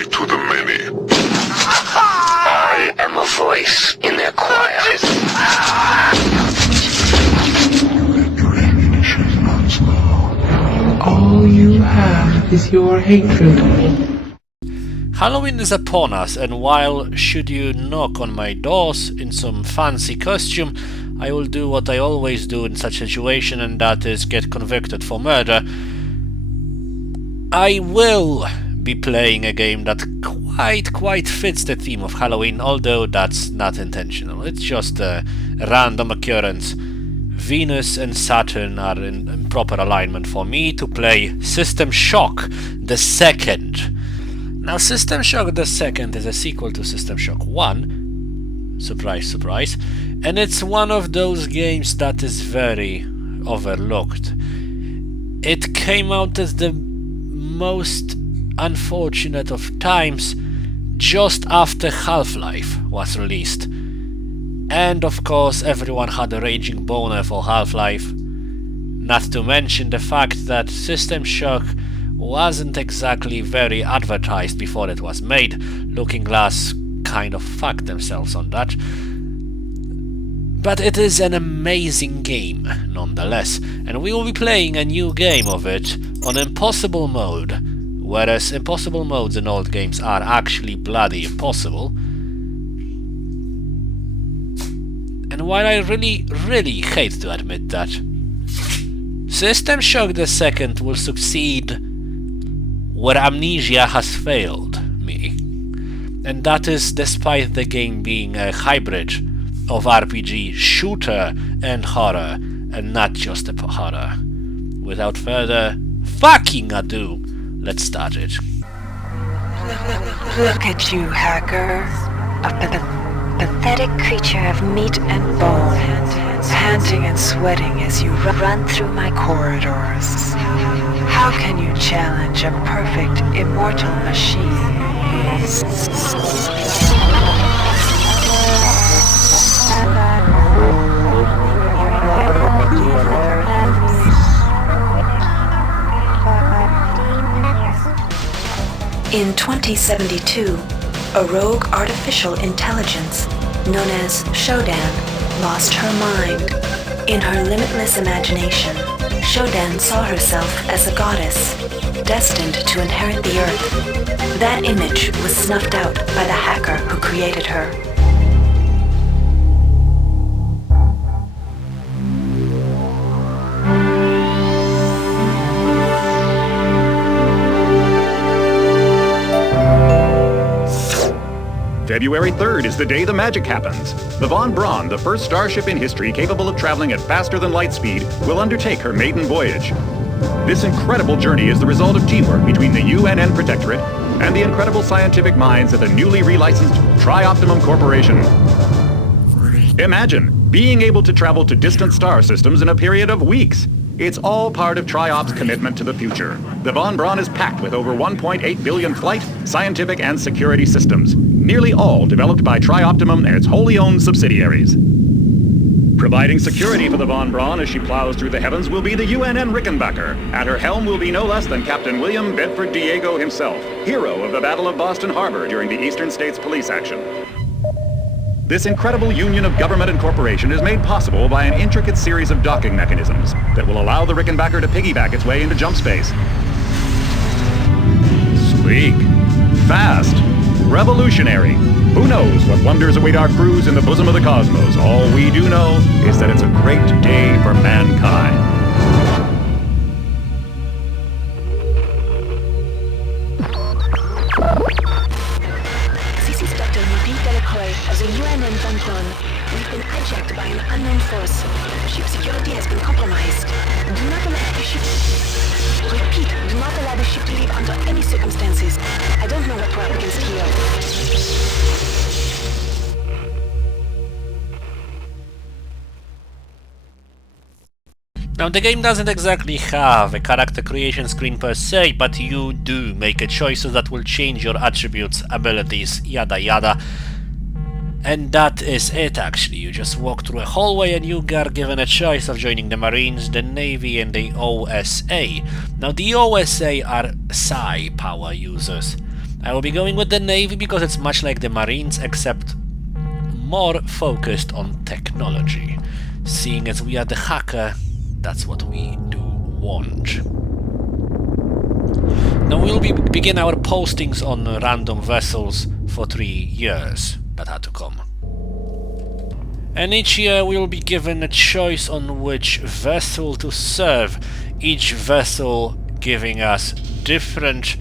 only to the many. I am a voice in their choir. Your ammunition runs low. All you have is your hatred. Halloween is upon us, and while should you knock on my doors in some fancy costume, I will do what I always do in such a situation, and that is get convicted for murder. I will be playing a game that quite fits the theme of Halloween, although that's not intentional. It's just a random occurrence. Venus and Saturn are in proper alignment for me to play System Shock the Second. Now, System Shock the Second is a sequel to System Shock 1. Surprise, surprise. And it's one of those games that is very overlooked. It came out as the most unfortunate of times just after Half-Life was released. And of course everyone had a raging boner for Half-Life. Not to mention the fact that System Shock wasn't exactly very advertised before it was made. Looking Glass kind of fucked themselves on that. But it is an amazing game, nonetheless, and we will be playing a new game of it on Impossible mode, whereas impossible modes in old games are actually bloody impossible. And while I really hate to admit that, System Shock the Second will succeed where Amnesia has failed me. And that is despite the game being a hybrid of RPG, shooter, and horror, and not just a horror. Without further fucking ado, let's start it. Look at you, hacker. A pathetic creature of meat and bone, panting and sweating as you run through my corridors. How can you challenge a perfect, immortal machine? In 2072, a rogue artificial intelligence known as Shodan lost her mind. In her limitless imagination, Shodan saw herself as a goddess, destined to inherit the earth. That image was snuffed out by the hacker who created her. February 3rd is the day the magic happens. The Von Braun, the first starship in history capable of traveling at faster than light speed, will undertake her maiden voyage. This incredible journey is the result of teamwork between the UNN Protectorate and the incredible scientific minds at the newly relicensed Tri-Optimum Corporation. Imagine being able to travel to distant star systems in a period of weeks. It's all part of Tri-Op's commitment to the future. The Von Braun is packed with over 1.8 billion flight, scientific, and security systems, nearly all developed by Tri-Optimum and its wholly owned subsidiaries. Providing security for the Von Braun as she plows through the heavens will be the UNN Rickenbacker. At her helm will be no less than Captain William Bedford Diego himself, hero of the Battle of Boston Harbor during the Eastern States Police action. This incredible union of government and corporation is made possible by an intricate series of docking mechanisms that will allow the Rickenbacker to piggyback its way into jump space. Sleek, fast, revolutionary. Who knows what wonders await our crews in the bosom of the cosmos? All we do know is that it's a great day for mankind. This is Dr. Marie Delacroix of the UNN Von Braun. We've been hijacked by an unknown force. Ship security has been compromised. Do not allow the ship... Repeat, do not allow the ship to leave under any circumstances. I don't know what we're up against here. Now, the game doesn't exactly have a character creation screen per se, but you do make choices that will change your attributes, abilities, yada yada. And that is it, actually. You just walk through a hallway and you are given a choice of joining the Marines, the Navy, and the OSA. Now, the OSA are psi power users. I will be going with the Navy because it's much like the Marines, except more focused on technology. Seeing as we are the hacker, that's what we do want. Now we'll begin our postings on random vessels for 3 years that had to come. And each year we will be given a choice on which vessel to serve, each vessel giving us different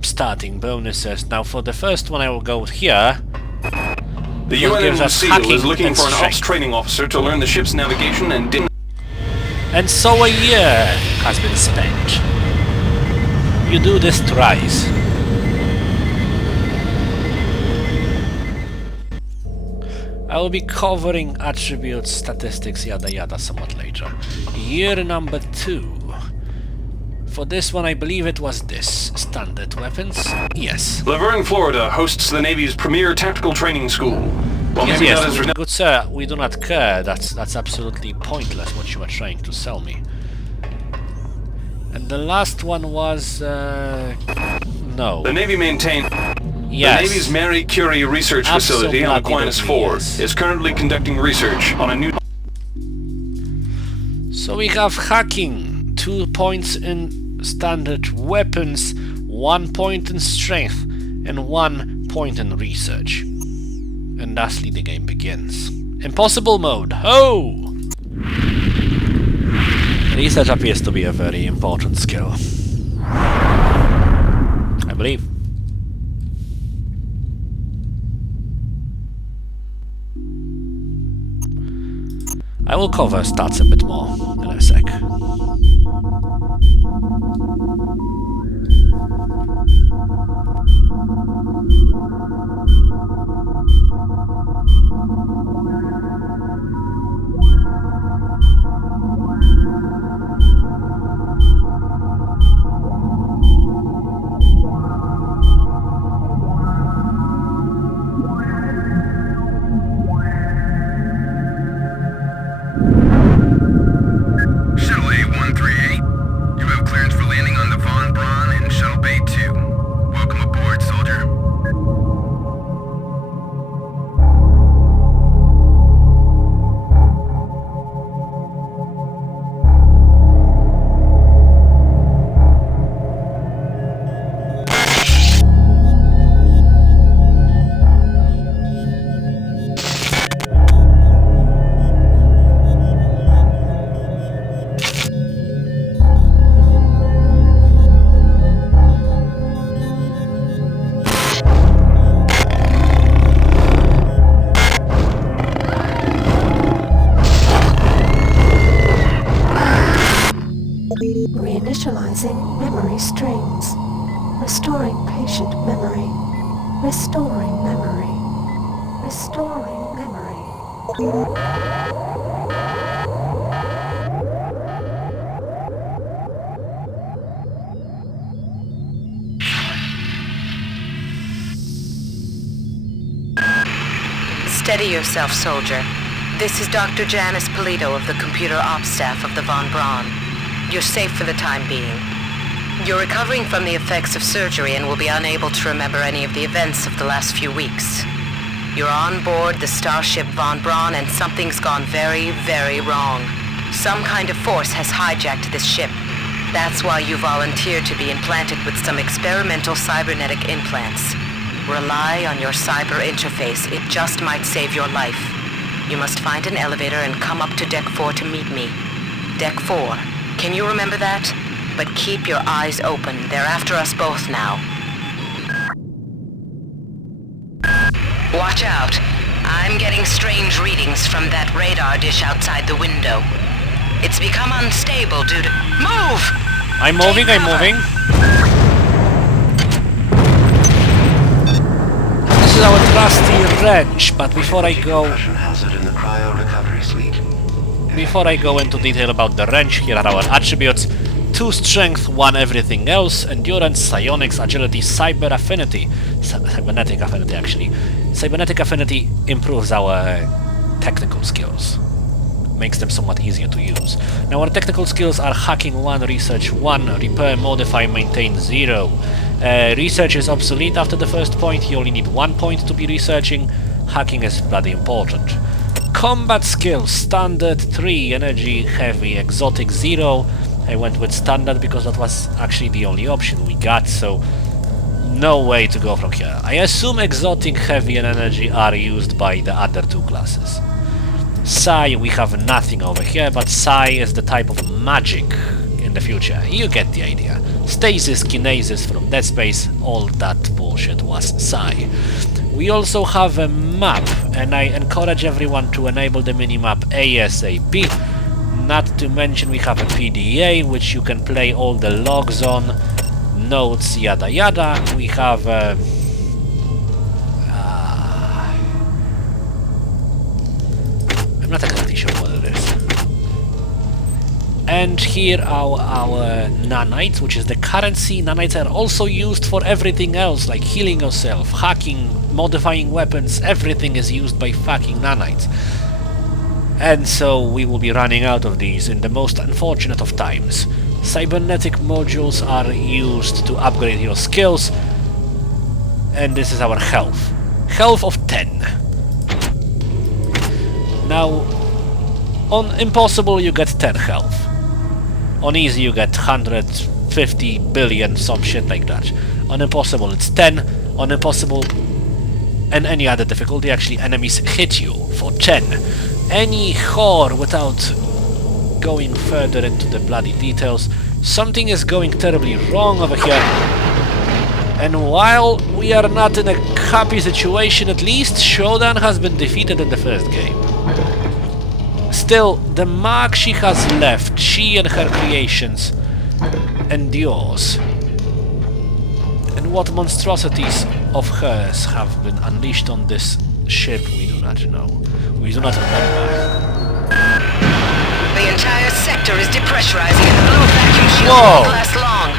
starting bonuses. Now for the first one I will go here. The UN SEAL is looking for an ops training officer to learn the ship's navigation and so a year has been spent. You do this twice. I will be covering attributes, statistics, yada yada somewhat later. Year number 2. For this one I believe it was this. Standard weapons? Yes. Laverne, Florida hosts the Navy's premier tactical training school. Well, yes, good sir, we do not care. That's absolutely pointless what you are trying to sell me. And the last one was... no. The Navy maintains... Yes. The Navy's Marie Curie research facility on Aquinas 4 is currently conducting research on a new... So we have hacking, 2 points in standard weapons, 1 point in strength, and 1 point in research. And thusly the game begins. Impossible mode, ho! Research appears to be a very important skill. I believe. I will cover stats a bit more in a sec. Reinitializing memory streams. Restoring patient memory. Restoring memory. Restoring memory. Steady yourself, soldier. This is Dr. Janice Polito of the computer ops staff of the Von Braun. You're safe for the time being. You're recovering from the effects of surgery and will be unable to remember any of the events of the last few weeks. You're on board the starship Von Braun and something's gone very, very wrong. Some kind of force has hijacked this ship. That's why you volunteered to be implanted with some experimental cybernetic implants. Rely on your cyber interface. It just might save your life. You must find an elevator and come up to Deck 4 to meet me. Deck 4. Can you remember that? But keep your eyes open. They're after us both now. Watch out. I'm getting strange readings from that radar dish outside the window. It's become unstable due to... Move! I'm moving. This is our trusty wrench, but before I go into detail about the wrench, here are our attributes. 2 strength, 1 everything else, endurance, psionics, agility, cyber affinity. Cybernetic affinity, actually. Cybernetic affinity improves our technical skills. makes them somewhat easier to use. Now our technical skills are hacking 1, research 1, repair, modify, maintain 0. Research is obsolete after the first point, you only need 1 point to be researching. Hacking is bloody important. Combat skills, standard 3, energy, heavy, exotic 0. I went with standard because that was actually the only option we got, so no way to go from here. I assume exotic, heavy and energy are used by the other 2 classes. Psi, we have nothing over here, but Psi is the type of magic in the future. You get the idea. Stasis, kinesis from Dead Space, all that bullshit was Psi. We also have a map, and I encourage everyone to enable the minimap ASAP. Not to mention we have a PDA, which you can play all the logs on, notes, yada yada. We have I'm not exactly sure what it is. And here are our nanites, which is the currency. Nanites are also used for everything else, like healing yourself, hacking, modifying weapons. Everything is used by fucking nanites. And so we will be running out of these in the most unfortunate of times. Cybernetic modules are used to upgrade your skills. And this is our health. Health of 10. Now, on impossible you get 10 health. On easy you get 150 billion, some shit like that. On impossible it's 10. On impossible and any other difficulty, actually, enemies hit you for 10. Any whore, without going further into the bloody details, something is going terribly wrong over here. And while we are not in a happy situation, at least Showdown has been defeated in the first game. Still, the mark she has left, she and her creations, endures. And what monstrosities of hers have been unleashed on this ship, we do not know. We do not remember. The entire sector is depressurizing and the blue vacuum shield won't last long.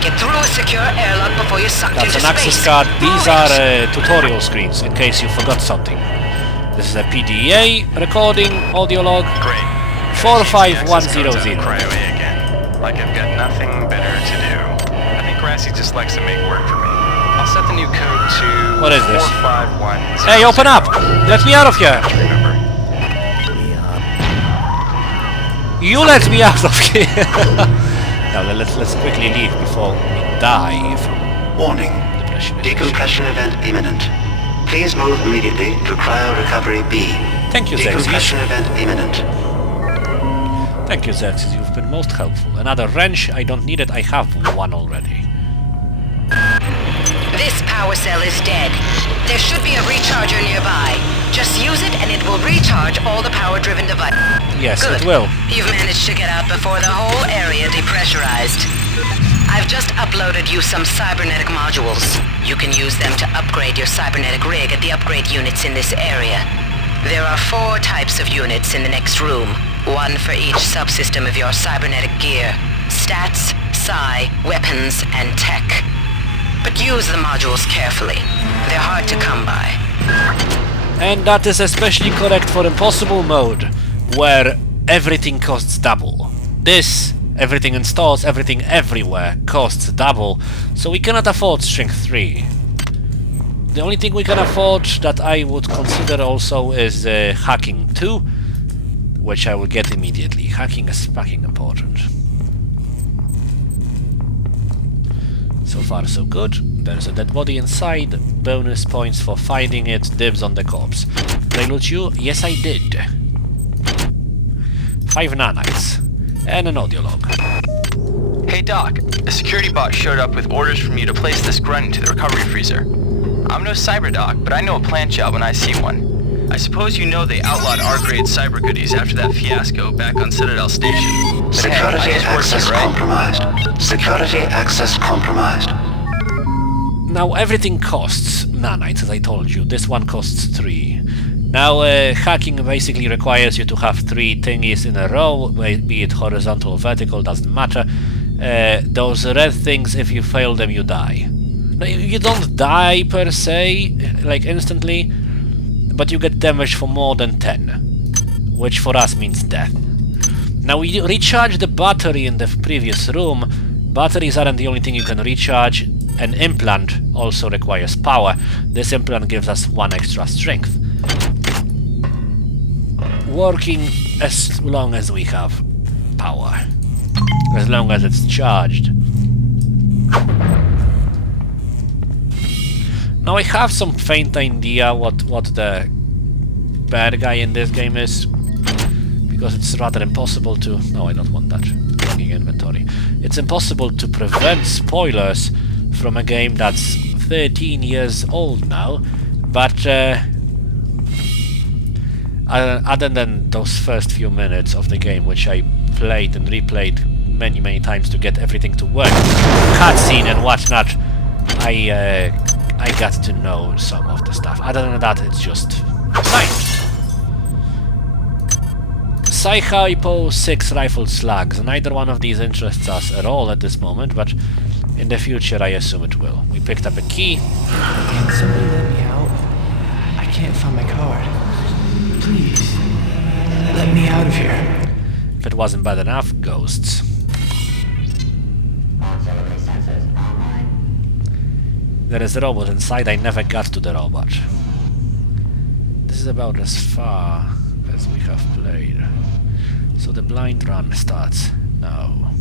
Get through a secure airlock before you're sucked into space. That's an access card. These are tutorial screens, in case you forgot something. This is a PDA recording, audio log. Great. 45100. Cryo A again. Like I've got nothing better to do. I think Grassy just likes to make work for me. I'll set the new code to... What is this? 45100. Hey, open up! Let me out of here! Remember. You let me out of here! Now let's quickly leave before we die from Warning. depression. Decompression event imminent. Please move immediately to cryo recovery B. Thank you, Decompression Xerxes. event imminent. Thank you, Xerxes. You've been most helpful. Another wrench. I don't need it. I have one already. This power cell is dead. There should be a recharger nearby. Just use it and it will recharge all the power-driven devices. Yes, Good. it will. You've managed to get out before the whole area depressurized. I've just uploaded you some cybernetic modules. You can use them to upgrade your cybernetic rig at the upgrade units in this area. There are 4 types of units in the next room. 1 for each subsystem of your cybernetic gear. Stats, psi, weapons, and tech. But use the modules carefully. They're hard to come by. And that is especially correct for impossible mode, where everything costs double. This, everything in stores, everything everywhere, costs double, so we cannot afford strength 3. The only thing we can afford that I would consider also is hacking 2, which I will get immediately. Hacking is fucking important. So far so good. There's a dead body inside. Bonus points for finding it. Dibs on the corpse. Did I loot you? Yes, I did. 5 nanites. And an audio log. Hey Doc, a security bot showed up with orders from you to place this grunt into the recovery freezer. I'm no cyber doc, but I know a plant job when I see one. I suppose you know they outlawed R-grade cyber goodies after that fiasco back on Citadel Station. But Security hey, I just worked access it, right? compromised. Security access compromised. Now everything costs nanites, as I told you. This one costs 3. Now hacking basically requires you to have 3 thingies in a row, be it horizontal or vertical, doesn't matter. Those red things, if you fail them, you die. Now, you don't die per se, like instantly, but you get damage for more than 10. which for us means death. Now we recharge the battery in the previous room. Batteries aren't the only thing you can recharge. An implant also requires power. This implant gives us 1 extra strength. Working as long as we have power. As long as it's charged. Now I have some faint idea what the bad guy in this game is. Because it's rather impossible to... No, I don't want that. Logging inventory. It's impossible to prevent spoilers from a game that's 13 years old now, but other than those first few minutes of the game, which I played and replayed many times to get everything to work, cutscene and whatnot, I got to know some of the stuff. Other than that, it's just science. Psy-Hypo 6 rifled slugs. Neither one of these interests us at all at this moment, but in the future I assume it will. We picked up a key. Can somebody let me out? I can't find my card. Please, let me out of here. If it wasn't bad enough, ghosts. There is a robot inside. I never got to the robot. This is about as far as we have played. So the blind run starts now.